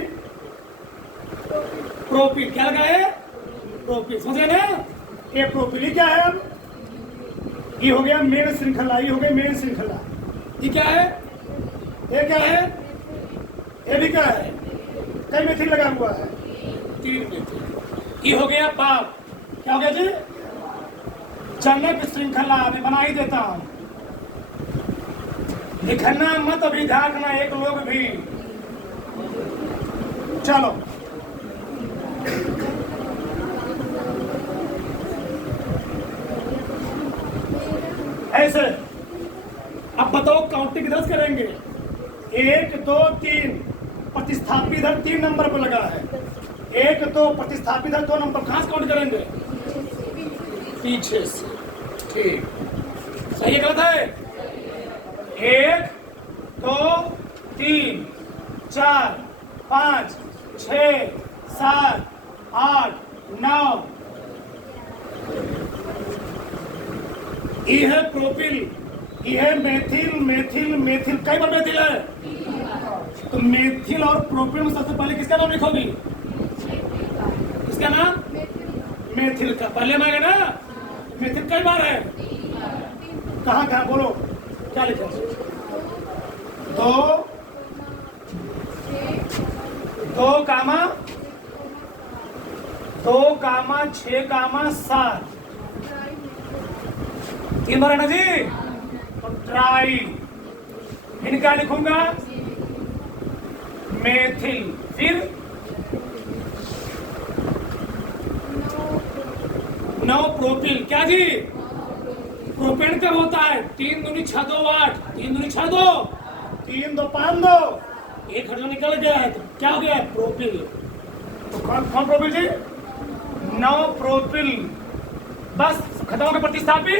प्रोपिल। क्या लगा है? प्रोपिल। समझे ना? ये प्रोपिल क्या है? अब ये हो गया मेन श्रृंखला, ये हो गया मेन श्रृंखला। ये क्या है? ये क्या है? ये भी क्या है? कई मेथिल लगा हुआ है, 3 मेथिल। ये हो गया पाप। क्या हो गया जी? जनक श्रृंखला में बना ही देता हूं, लिखना मत अभी, ध्यान एक लोग भी। चलो ऐसे अब बताओ काउंटिंग किधर करेंगे? 1 2 3 प्रतिस्थापी इधर 3 नंबर पर लगा है। 1 2 प्रतिस्थापी इधर 2 नंबर। कहां से काउंट करेंगे? पीछे से। ठीक, सही है गलत है? 1 2 3 4 5 6 7 8 9। ये है प्रोपिल, ये है मेथिल। मेथिल मेथिल कई बार मेथिल है, तो मेथिल और प्रोपिल में सबसे पहले किसका नाम लिखोगी? किसका नाम? मेथिल का। पहले में आएगा ना। मेथिल कई बार है? कहाँ कहाँ बोलो, क्या लिखा? 2 कामा 2 कामा 6 कामा 7। 3 बार है ना जी। तो ट्राई, इनका लिखूंगा मेथिल, फिर नौ प्रोपिल, क्या जी? प्रोपेन कब होता है? 3 दूनी 6 2 8, 3 दूनी 6 2, 3 2 5 2, एक हट जो निकल गया है तो क्या हो गया है? प्रोपिल। तो कौन प्रोपिल जी? 9 प्रोपिल। बस खत्म हो गया प्रतिस्थापी।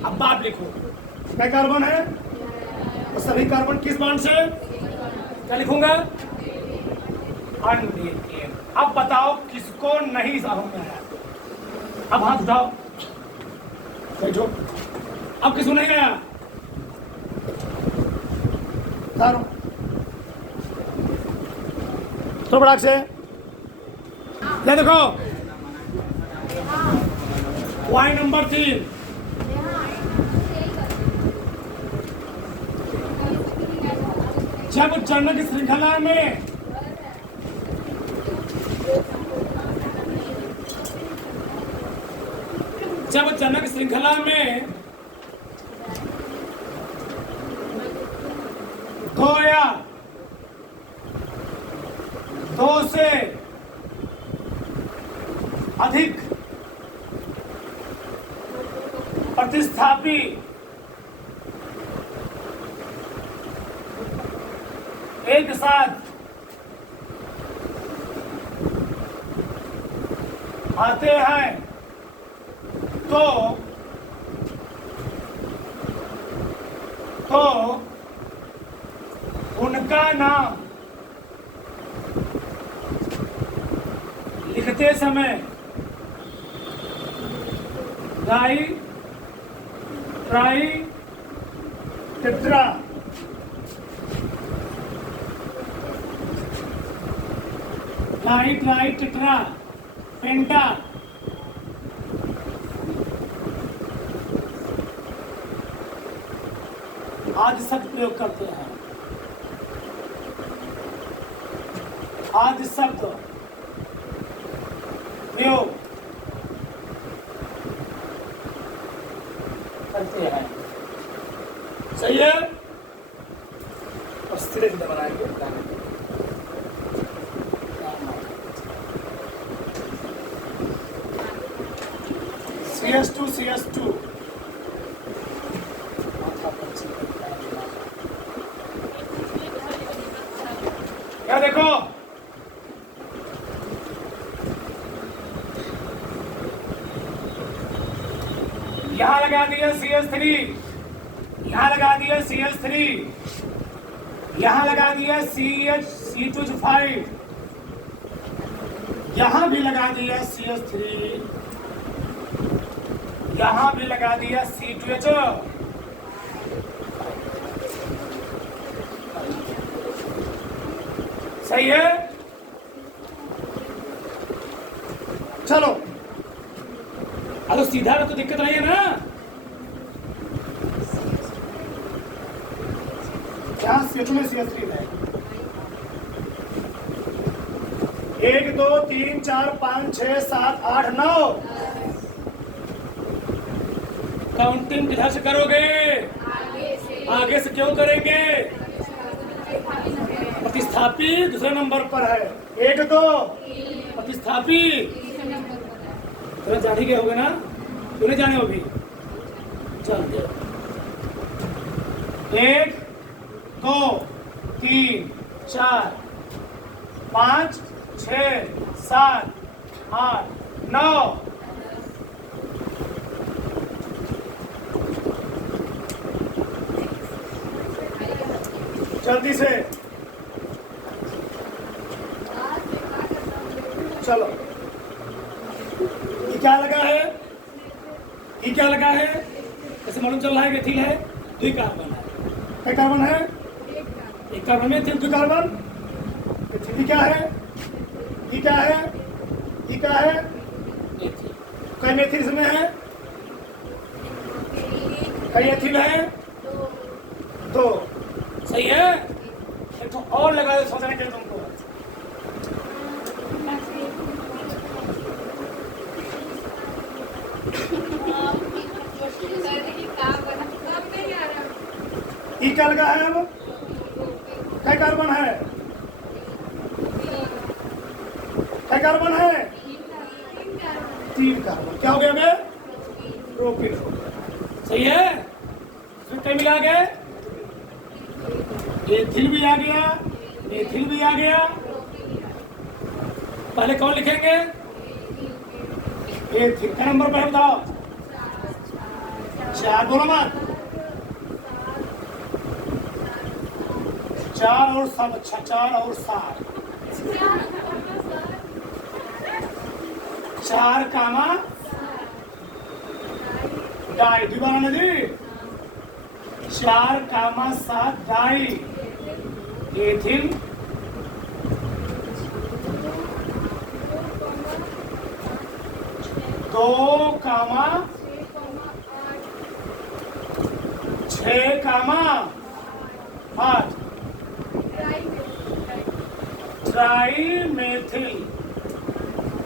अब बात लिखो, क्या कार्बन है? तो सभी कार्बन किस बॉन्ड से? क्या लिखूंगा? अनडेकेन। अब बताओ किसको नहीं समझ में आया? अब हाथ उठाओ, बैठो। अब किसको नहीं आया? तो बड़ा से ये देखो, पॉइंट नंबर 3, जब चरण की श्रृंखला में जनक श्रृंखला में 2 या 2 से अधिक प्रतिस्थापी एक साथ आते हैं तो उनका नाम लिखते समय di tri tetra di tri tetra पेंटा आदि शब्द प्रयोग करते हैं। आदि शब्द प्रयोग करते हैं। सही है? और स्थिर बनाएंगे। CS2 क्या देखो, यहां लगा दिया CS3, यहां लगा दिया CS3, यहां लगा दिया C2H5, यहां भी लगा दिया CS3, यहां भी लगा दिया C2H। सही है? चलो, अरे सीधा तो दिक्कत नहीं है ना? क्या CS2 में CS3 है? 1 2 3 4 5 6 7 8 9 काउंटिंग किधर से करोगे? आगे से क्यों करेंगे? प्रतिस्थापी दूसरे नंबर पर है। 1 2 प्रतिस्थापी तो जाने के होगे ना? क्यों नहीं जाने हो भी? चल 1 2 3 4 5 6 7 8 9 जल्दी से चलो। ये क्या लगा है? ये क्या लगा है? ऐसे मालूम चल रहा है कि एथिल है, 2 कार्बन है। क्या कार्बन है? एक कार्बन में 2 कार्बन। एथिल क्या है? ये क्या है? ये क्या है? एथिल। कई मेथिल इसमें है? कई एथिल है? 2। सही है? एक तो और लगा दे सोचने के लिए तुमको। सर देखिए काम बना काम नहीं आ रहा ई क्या लगा है अब? क्या कार्बन है? क्या कार्बन है? 3 कार्बन। क्या हो गया बे? प्रोपीन हो गया। सही है। इसमें क्या मिला गया? एथिल भी आ गया, एथिल भी आ गया। पहले कौन लिखेंगे? एथिल। क्या नंबर पर बताओ? 4 बोलो मत। 4 और 7। अच्छा 4 और 7। 4 कामा डाई। दोबारा ना जी। 4 कामा 7 डाई एथिल 2 कामा 6 कामा 8 ट्राईमेथिल।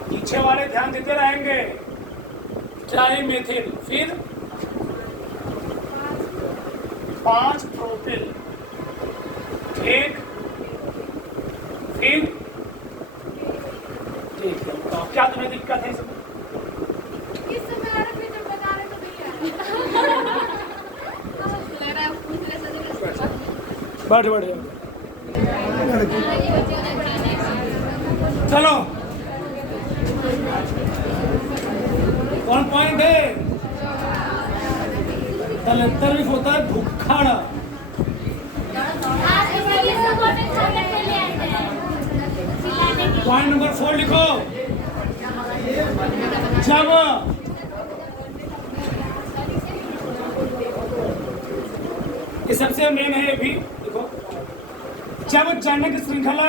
पीछे वाले ध्यान देते रहेंगे। ट्राईमेथिल। फिर 5 प्रोपिल। ठीक। फिर ठीक है। तो क्या तुम्हें दिक्कत है इसमें? इस समय आ रहे थे जब बता रहे तो नहीं आ रहा लग रहा है दूसरे से बढ़ चलो कौन पॉइंट है? 73 होता है भुक्खड़। पॉइंट नंबर 4 लिखो। जब ये सबसे मेन है, ये भी देखो। जब जनक श्रृंखला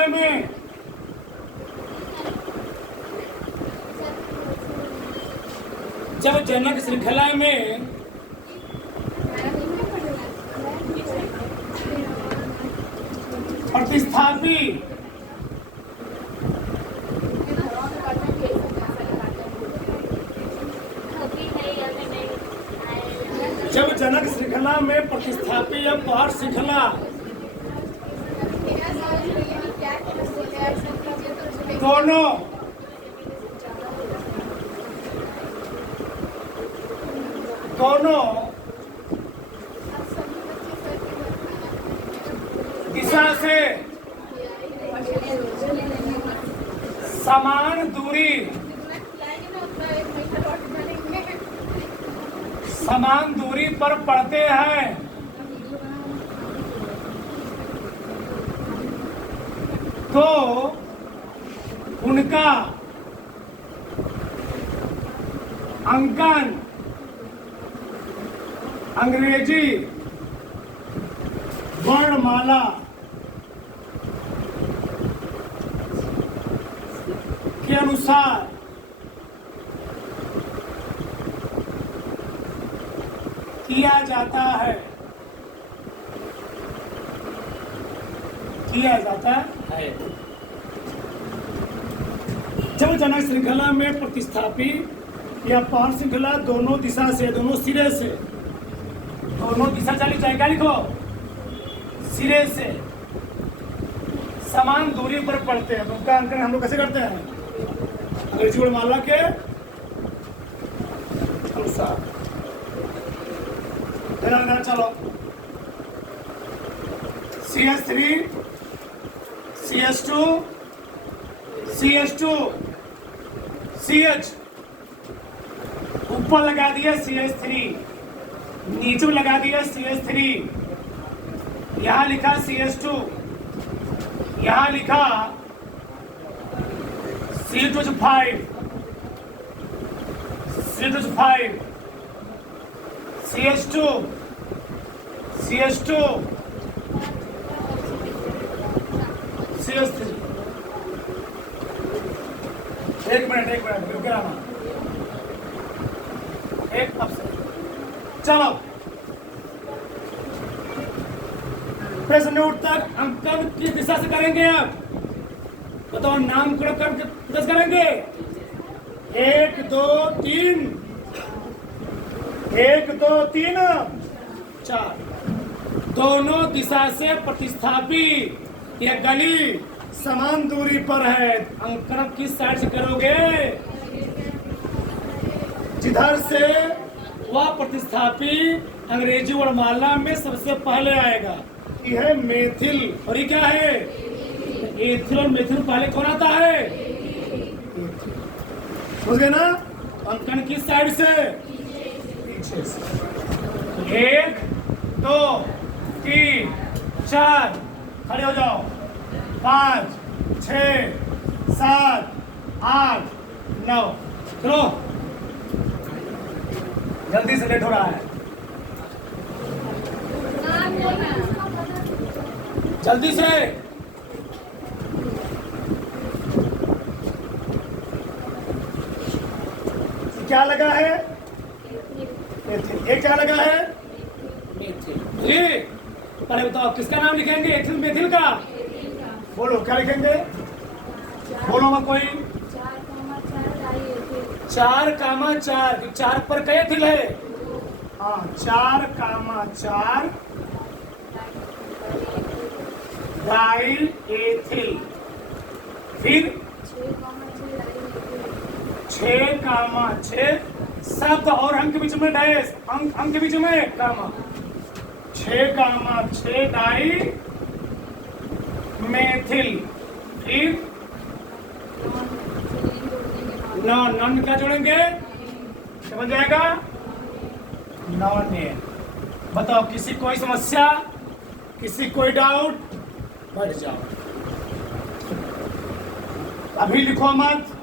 में प्रतिस्थापी या पार श्रृंखला दोनों दिशा से समान दूरी पर पड़ते हैं तो उनका अंकन अंग्रेजी वर्णमाला के अनुसार किया जाता है। जब जनक श्रृंखला में प्रतिस्थापी या पार श्रृंखला दोनों दिशा से, दोनों सिरे से, दोनों दिशा चली जाए, क्या लिखो? सिरे से समान दूरी पर पड़ते हैं। उनका अंकन हम लोग कैसे करते हैं? अंग्रेजी वर्णमाला के अनुसार। चलो CH3 CH2 CH2 CH ऊपर लगा दिया CH3, नीचे लगा दिया CH3, यहां लिखा CH2, यहां लिखा C2H5 CH2 CH2 CH3। एक मिनट रुक रहा। एक अब से चलो प्रश्न नोट तक अंकन किस दिशा से करेंगे आप? बताओ। नामकरण कैसे करेंगे? 1 2 3 1 2 3 4 दोनों दिशा से प्रतिस्थापित यह गली समान दूरी पर है। अंकन किस साइड से करोगे? जिधर से वह प्रतिस्थापित अंग्रेजी वर्णमाला में सबसे पहले आएगा। यह है मेथिल और ये क्या है? एथिल और मेथिल पहले कौन आता है? समझ गए ना? अंकन किस साइड से? पीछे से। 1 2 3 4 खड़े हो जाओ। 5 6 7 8 9 चलो जल्दी से लेट हो रहा है। जल्दी से। क्या लगा है? ये क्या लगा है? जी पहले बताओ किसका नाम लिखेंगे? एथिल मेथिल का। बोलो क्या लिखेंगे? बोलो मैं कोई 4 कामा 4 4 पर कई एथिल है? हाँ 4 कामा 4 डाइल एथिल। फिर 6 कामा 6 शब्द और अंक के बीच में डैश, अंक के बीच में कामा। 6 कामा 6 डाई मेथिल। फिर 9 नन क्या जोड़ेंगे? समझ जाएगा? 9 ने। बताओ किसी कोई समस्या, किसी कोई डाउट? बढ़ जाओ। अभी लिखो मत,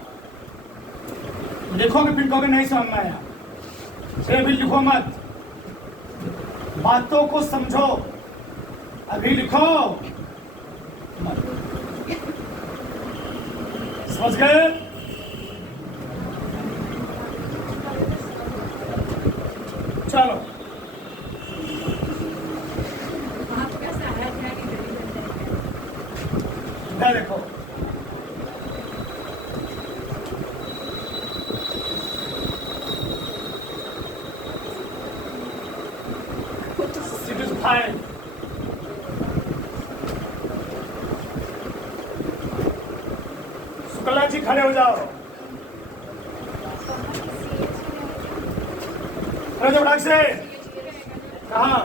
लिखोगे फिर कहोगे नहीं समझ में आया। चलिए अभी लिखो मत, बातों को समझो। अभी लिखो मत। समझ गए? चलो देखो फाइन। शुक्ला जी खड़े हो जाओ। खड़े हो जाओ से। कहाँ?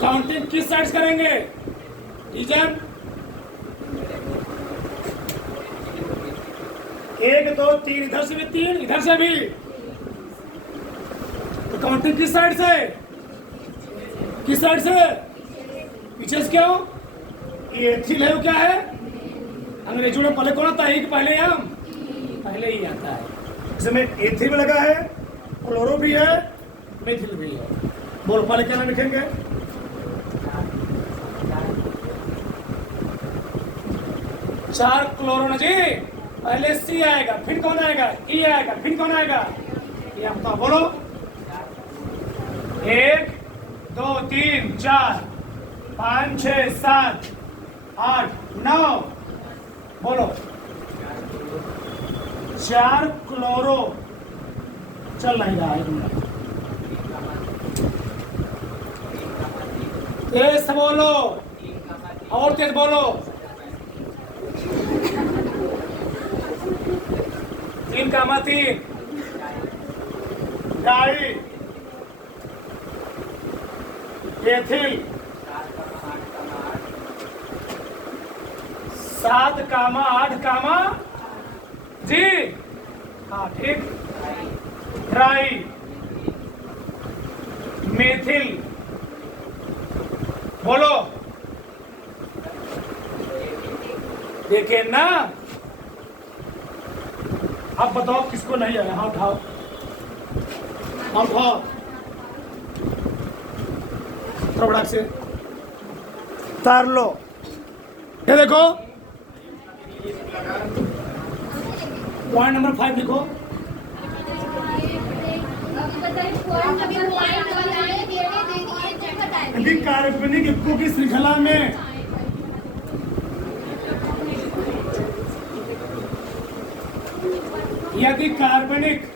काउंटिंग किस साइड करेंगे? रीजन 1 2 3 इधर से भी 3 इधर से भी। तो काउंटिंग किस साइड से? किस साइड से? पीछे से। क्यों? ये एथिल है वो क्या है? अंग्रेजों में पहले कौन आता है? कि पहले हम पहले ही आता है। इसमें एथिल में लगा है, क्लोरो भी है, मेथिल भी है। बोलो पहले क्या नाम लिखेंगे? चार क्लोरो ना जी। पहले सी आएगा, फिर कौन आएगा? ई आएगा, फिर कौन आएगा? ये आपका बोलो। 1 2 3 4 5 6 7 8 9 बोलो। 4 क्लोरो चल नहीं रहा है। तेज बोलो और तेज बोलो। 3 कामा 3 डाई एथिल। 7 कामा 8 कामा जी। हाँ ठीक। ड्राई मेथिल बोलो। देखे ना? अब बताओ किसको नहीं आया? हाँ उठाओ, हाँ उठाओ थोड़ा से उतार लो। ये देखो पॉइंट नंबर 5 लिखो। यौगिक कार्बनिक युग्मों की श्रृंखला में यदि कार्बनिक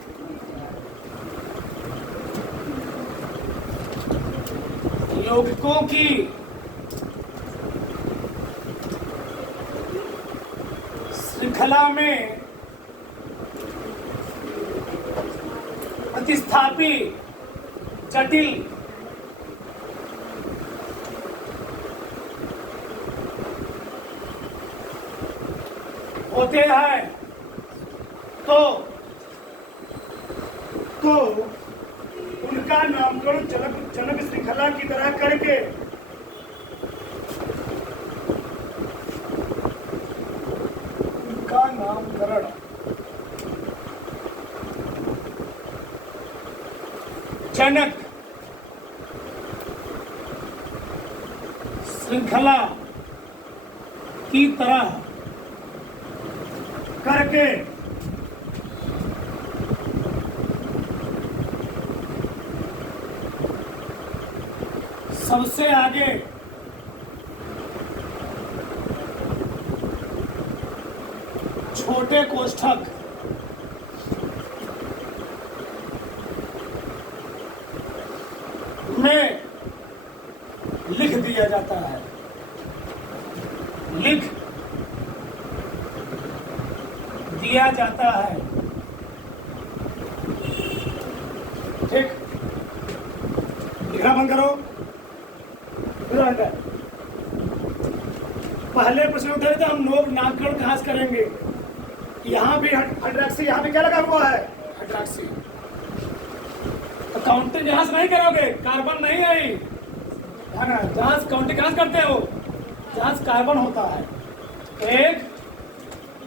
यौगिकों की श्रृंखला में प्रतिस्थापी जटिल होते हैं तो उनका नामकरण जनक श्रृंखला की तरह करके उनका नामकरण जनक श्रृंखला की तरह करके सबसे आगे छोटे कोष्ठक में लिख दिया जाता है। लिख दिया जाता है। ठीक, लिखना बंद करो। पहले प्रश्न उठे थे हम लोग नामकरण कहाँ से करेंगे। यहाँ भी हाइड्रॉक्सी, यहाँ भी क्या लगा हुआ है हाइड्रॉक्सी। तो काउंटिंग यहाँ से नहीं करोगे, कार्बन नहीं आई है ना। जहाँ से काउंटिंग कहाँ से करते हो, जहाँ से कार्बन होता है एक।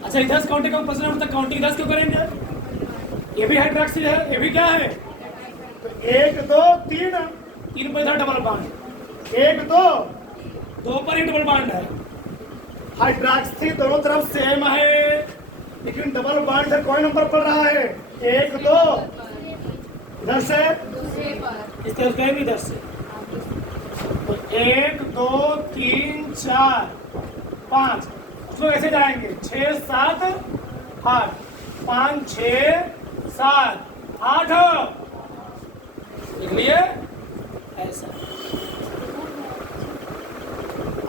अच्छा इधर से काउंटिंग का प्रश्न उठता, काउंटिंग इधर से क्यों करेंगे। ये भी हाइड्रॉक्सी है, ये भी क्या है। तो 1 2 3 3 पर इधर डबल बॉन्ड, 1 2 पर ही डबल बॉन्ड है। हाइड्रॉक्सी दोनों तरफ सेम है, लेकिन डबल बॉन्ड से कोई नंबर पड़ रहा है 1 2 इधर से, इस तरफ से भी इधर से। तो 1 2 3 4 5 उसको ऐसे जाएंगे 6 7 8 5 6 7 8 लिख लिए ऐसा।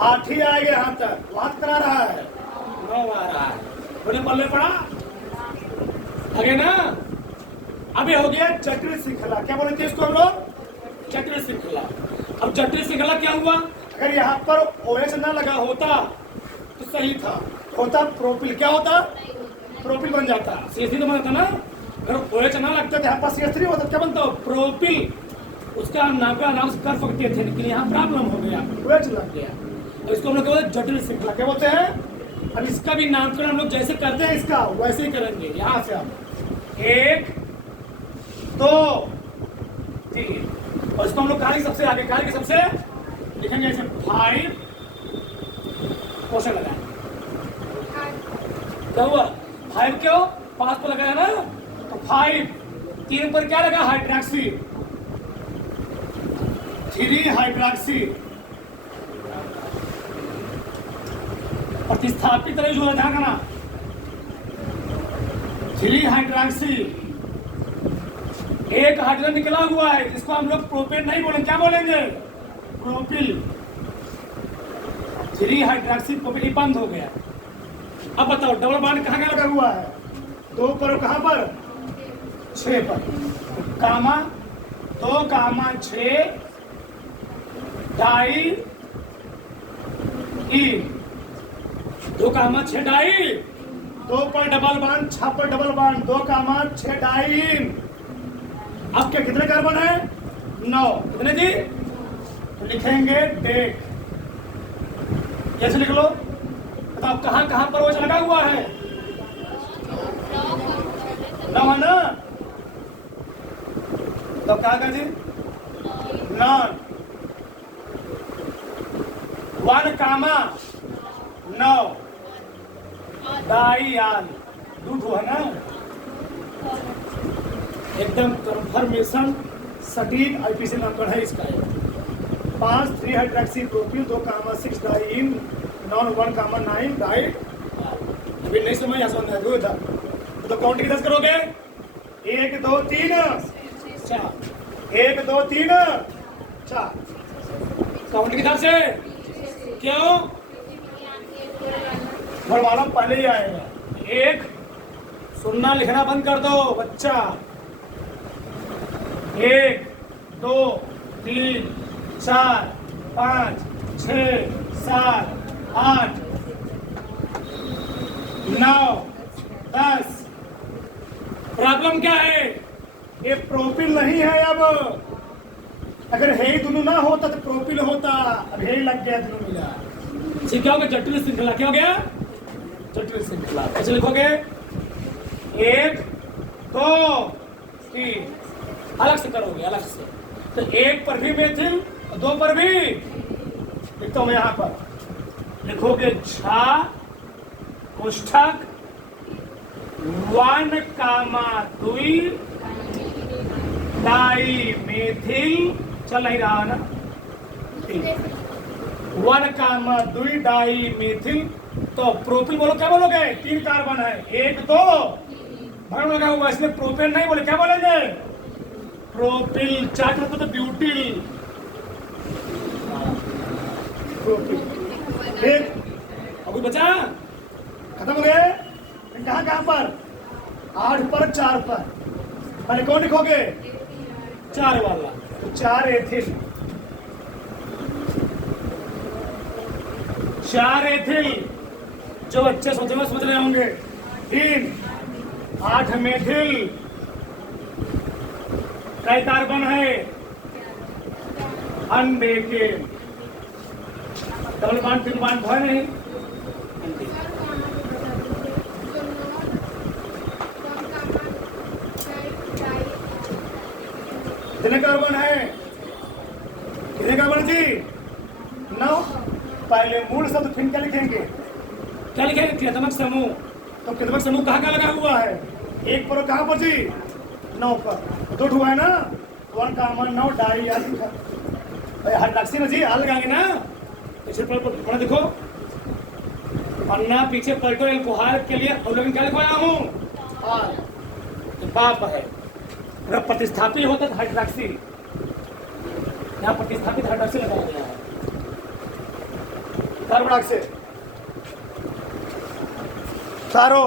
8 ही आएंगे यहाँ तक, वहां करा रहा है 9 आ रहा है। बोले पल्ले पड़ा आगे ना। अभी हो गया जटिल श्रृंखला। क्या बोले थे इसको हम लोग, जटिल श्रृंखला। अब जटिल श्रृंखला क्या हुआ, अगर यहाँ पर OH ना लगा होता तो सही था, होता प्रोपिल। क्या होता, प्रोपिल बन जाता, CH3 तो बनता ना। अगर OH ना लगता तो यहाँ पर CH3 होता, क्या बनता प्रोपिल। उसका नाम का अनाउंस कर सकते थे, लेकिन यहाँ प्रॉब्लम हो गया, OH लग गया। इसको हम लोग बोलते जटिल श्रृंखला। क्या बोलते हैं। अब इसका भी नामकरण हम लोग जैसे करते हैं इसका वैसे ही करेंगे। यहाँ से आप 1 2 3 और इसको हम लोग कार्य सबसे आगे, कार्य सबसे लिखेंगे ऐसे 5 क्वेश्चन लगाए। क्या हुआ 5 क्यों 5 पर लगाया ना, तो 5 3 पर क्या लगा हाइड्रॉक्सी, 3 हाइड्रॉक्सी। प्रतिस्थापित तरह जो है ध्यान रखना, 3 हाइड्रॉक्सी। एक हाइड्रोजन निकला हुआ है जिसको हम लोग प्रोपेन नहीं बोलेंगे, क्या बोलेंगे प्रोपिल। 3 हाइड्रॉक्सी प्रोपिल बंद हो गया। अब बताओ डबल बॉन्ड कहाँ लगा हुआ है, 2 पर और कहाँ पर 6 पर। कामा 2 कामा 6 डाई ई 2 कामा 6 डाई, 2 पर डबल बॉन्ड 6 पर डबल बॉन्ड, 2 कामा 6 डाई। अब क्या कितने कार्बन है 9, कितने जी, तो लिखेंगे डेट। कैसे लिख लो बताओ, कहाँ कहाँ पर OH लगा हुआ है 9 है ना। तो क्या का जी 9 1 कामा 9 डाई आल 2 है ना। एकदम कंफर्मेशन सटीक IPC नामकरण है इसका। 5 3 हाइड्रोक्सी प्रोपिल 2,6 डाइन नॉन 1,9 डाई। अभी नहीं समझ आ समझ दो इधर तो काउंट किधर करोगे 1 2 3 4 1 2 3 4 काउंट किधर से क्यों घर वाला पहले ही आएगा। एक सुनना लिखना बंद कर दो बच्चा 1 2 3 4 5 6 7 8 9 10। प्रॉब्लम क्या है ये प्रोपिल नहीं है। अब अगर हे ही दोनों ना होता तो प्रोपिल होता। अब हे ही लग गया दोनों मिला। इसे क्या हो गया जटिल श्रृंखला। क्या हो गया जटिल श्रृंखला। कैसे लिखोगे 1 2 3 अलग से करोगे अलग से। तो 1 पर भी मेथिल 2 पर भी लिखता हूं मैं यहां पर लिखोगे झा कोष्ठक 1,2 डाई मेथिल चल नहीं रहा ना 1,2 डाई मेथिल। तो प्रोपिल बोलो क्या बोलोगे 3 कार्बन है 1 2 भरण लगा हुआ इसमें प्रोपेन नहीं बोले क्या बोलेंगे प्रोपिल। 4 तो ब्यूटिल प्रोपिल। ठीक अभी बचा खत्म हो गए। कहां पर 8 पर 4 पर मैंने कौन लिखोगे 4 वाला। तो 4 एथिल 4 एथिल जो बच्चे सोचे में समझ रहे होंगे 3 8 मेथिल। कई कार्बन है अनडेके डबल बॉन्ड 3 बॉन्ड है नहीं। कितने कार्बन है कितने कार्बन जी 9। पहले मूल शब्द फिर क्या लिखेंगे कृतमक समूह। तो कृतमक समूह कहाँ लगा हुआ है 1 पर कहाँ पर जी 9 पर 2 हुआ है ना 1,9 डाई हाइड्रोक्सी में जी हाल लगाएंगे ना। पीछे पर देखो पन्ना पीछे पलटो एल्कोहल के लिए अवलोकन क्या लिखवाया हूँ तो पाप है। अगर प्रतिस्थापी होता तो हाइड्रोक्सी यहाँ प्रतिस्थापित हाइड्रोक्सी लगाया गया है कार्बन डाइऑक्साइड। तारो